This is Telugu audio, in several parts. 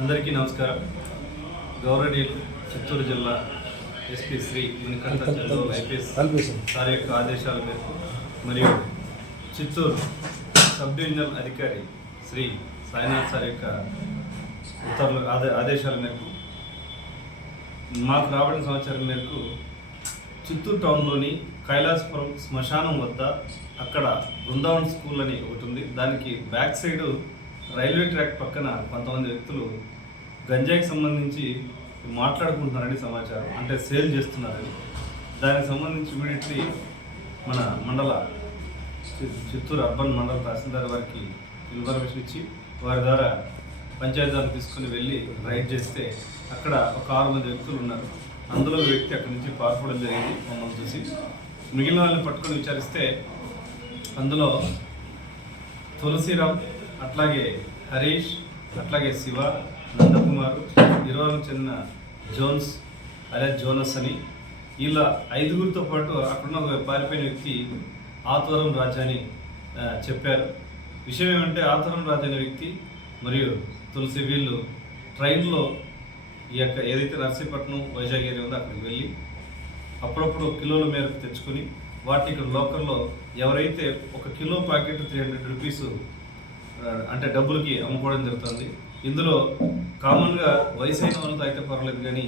అందరికీ నమస్కారం. గౌరవనీయులు చిత్తూరు జిల్లా ఎస్పీ శ్రీ ఐపీఎస్ సార్ యొక్క ఆదేశాల మేరకు మరియు చిత్తూరు సబ్ డివిజనల్ అధికారి శ్రీ సాయినాథ్ సార్ యొక్క ఉత్తర్వుల ఆదే ఆదేశాల మేరకు మాకు రాబడిన సమాచారం మేరకు చిత్తూరు టౌన్లోని కైలాసపురం శ్మశానం వద్ద అక్కడ బృందావన్ స్కూల్ అని ఒకటి ఉంది. దానికి బ్యాక్ సైడ్ రైల్వే ట్రాక్ పక్కన కొంతమంది వ్యక్తులు గంజాయికి సంబంధించి మాట్లాడుకుంటున్నారని సమాచారం. అంటే సేల్ చేస్తున్నారని. దానికి సంబంధించి ఇమీడియట్లీ మన మండల చిత్తూరు అర్బన్ మండల తహసీల్దార్ వారికి ఇన్ఫర్మేషన్ ఇచ్చి వారి ద్వారా పంచాయతీరాలు తీసుకుని వెళ్ళి రైడ్ చేస్తే అక్కడ ఒక ఆరు మంది వ్యక్తులు ఉన్నారు. అందులో వ్యక్తి అక్కడి నుంచి పారిపోవడం జరిగింది మమ్మల్ని చూసి. మిగిలిన వాళ్ళని పట్టుకొని విచారిస్తే అందులో తులసిరామ్ అట్లాగే హరీష్ అట్లాగే శివ నందకుమార్ నిర్వహణకు చెందిన జోన్స్ అదే జోనస్ అని. ఇలా ఐదుగురితో పాటు అక్కడున్న ఒక పారిపోయిన వ్యక్తి ఆత్వరం రాజా అని చెప్పారు. విషయం ఏమంటే ఆత్వరం రాజా అనే వ్యక్తి మరియు తులసి వీళ్ళు ట్రైన్లో ఈ యొక్క ఏదైతే నర్సీపట్నం వైజాగ్ ఏరియా ఉందో అక్కడికి వెళ్ళి అప్పుడప్పుడు కిలోల మేరకు తెచ్చుకొని వాటిని ఇక్కడ లోకల్లో ఎవరైతే ఒక kilo packet three hundred rupees అంటే డబ్బులకి అమ్ముకోవడం జరుగుతుంది ఇందులో కామన్గా వయసు అయిన వాళ్ళతో అయితే పర్వాలేదు కానీ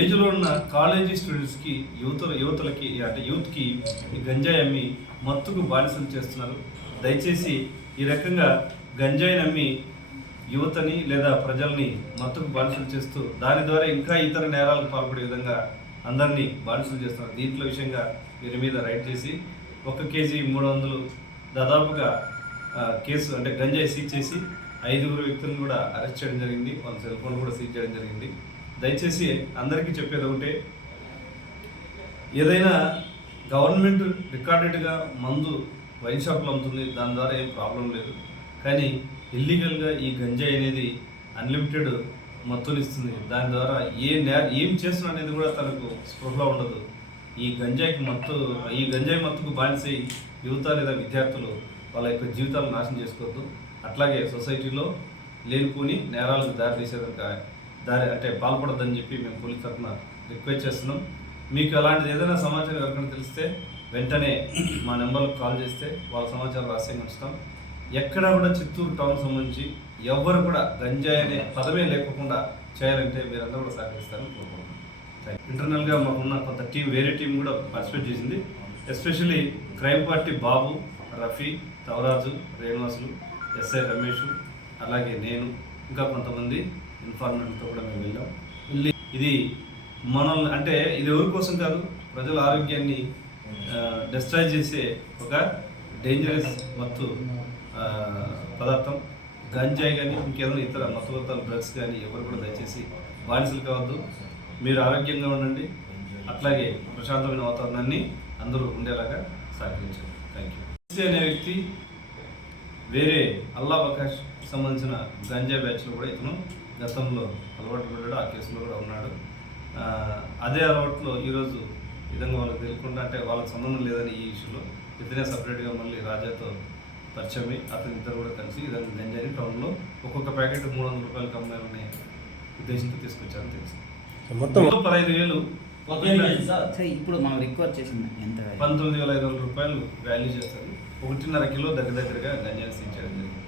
ఏజ్లో ఉన్న కాలేజీ స్టూడెంట్స్కి యువత యువతలకి అంటే యూత్కి గంజాయి అమ్మి మత్తుకు బానిసలు చేస్తున్నారు. దయచేసి ఈ రకంగా గంజాయిని అమ్మి యువతని లేదా ప్రజల్ని మత్తుకు బానిసలు చేస్తూ దాని ద్వారా ఇంకా ఇతర నేరాలకు పాల్పడే విధంగా అందరినీ బానిసలు చేస్తున్నారు. దీంట్లో విషయంగా వీరి మీద రైడ్ చేసి ఒక కేజీ మూడు వందలు దాదాపుగా కేసు అంటే గంజాయి సీజ్ చేసి ఐదుగురు వ్యక్తులను కూడా అరెస్ట్ చేయడం జరిగింది. వాళ్ళ సెల్ ఫోన్ కూడా సీజ్ చేయడం జరిగింది. దయచేసి అందరికీ చెప్పేది ఒకటే. ఏదైనా గవర్నమెంట్ రికార్డెడ్గా మందు వైన్ షాప్లో అమ్ముతుంది దాని ద్వారా ఏం ప్రాబ్లం లేదు. కానీ ఇల్లీగల్గా ఈ గంజాయి అనేది అన్లిమిటెడ్ మత్తునిస్తుంది దాని ద్వారా ఏ నే ఏం చేస్తున్నా అనేది కూడా తనకు స్పృహలో ఉండదు. ఈ గంజాయికి మత్తు ఈ గంజాయి మత్తుకు బానిసై యువత లేదా విద్యార్థులు వాళ్ళ యొక్క జీవితాలను నాశనం చేసుకోవద్దు. అట్లాగే సొసైటీలో లేనిపోని నేరాలకు దారి తీసేదానికి దారి అంటే పాల్పడద్దని చెప్పి మేము పోలీస్ తరఫున రిక్వెస్ట్ చేస్తున్నాం. మీకు అలాంటిది ఏదైనా సమాచారం ఎవరికైనా తెలిస్తే వెంటనే మా నెంబర్కి కాల్ చేస్తే వాళ్ళ సమాచారం రహస్యంగా ఉంచుతాం. ఎక్కడా కూడా చిత్తూరు టౌన్ సంబంధించి ఎవ్వరు కూడా గంజాయి అనే పదమే లేకుండా చేయాలంటే మీరందరూ కూడా సహకరిస్తారని కోరుకుంటున్నాం. ఇంటర్నల్గా మాకున్న కొంత టీం వేరే టీం కూడా పార్టిసిపేట్ చేసింది. Especially crime party Babu Rafi తవరాజు రేణువాసులు. ఎస్ఐ రమేష్ అలాగే నేను ఇంకా కొంతమంది ఇన్ఫార్మేషన్తో కూడా మేము వెళ్ళాం. వెళ్ళి ఇది మనల్ని అంటే ఇది ఎవరి కోసం కాదు ప్రజల ఆరోగ్యాన్ని డిస్ట్రాయ్ చేసే ఒక డేంజరస్ మత్తు పదార్థం. గంజాయి కానీ ఇంకేదైనా ఇతర మత్తు డ్రగ్స్ కానీ ఎవరు కూడా దయచేసి బానిసలు కావద్దు. మీరు ఆరోగ్యంగా ఉండండి. అట్లాగే ప్రశాంతమైన వాతావరణాన్ని అందరూ ఉండేలాగా సహకరించండి. థ్యాంక్ యూ అనే వ్యక్తి వేరే అల్లా బకాష్ సంబంధించిన గంజా బ్యాచ్లో కూడా ఇతను గతంలో అలవాటు పడ్డాడు ఆ కేసులో కూడా ఉన్నాడు. అదే అలవాట్లో ఈరోజు ఈ విధంగా వాళ్ళకి తెలియకుండా అంటే వాళ్ళకి సంబంధం లేదని ఈ ఇష్యూలో ఇతనే సపరేట్గా మళ్ళీ రాజాతో పరిచయమై అతని ఇద్దరు కూడా కలిసి ఈ విధంగా గంజాయిని టౌన్లో ఒక్కొక్క ప్యాకెట్ మూడు వందల రూపాయలకు అమ్మాలనే ఉద్దేశంతో తీసుకొచ్చారని తెలుసు. మొత్తం పదహైదు వేలు ఇప్పుడు మనం రిక్వైర్ చేసింది ఎంత? పంతొమ్మిది వేల ఐదు వందల రూపాయలు వాల్యూ చేస్తుంది ఒకటిన్నర కిలో దగ్గర దగ్గరగా గంజాయి సీజ్ చేయడం జరిగింది.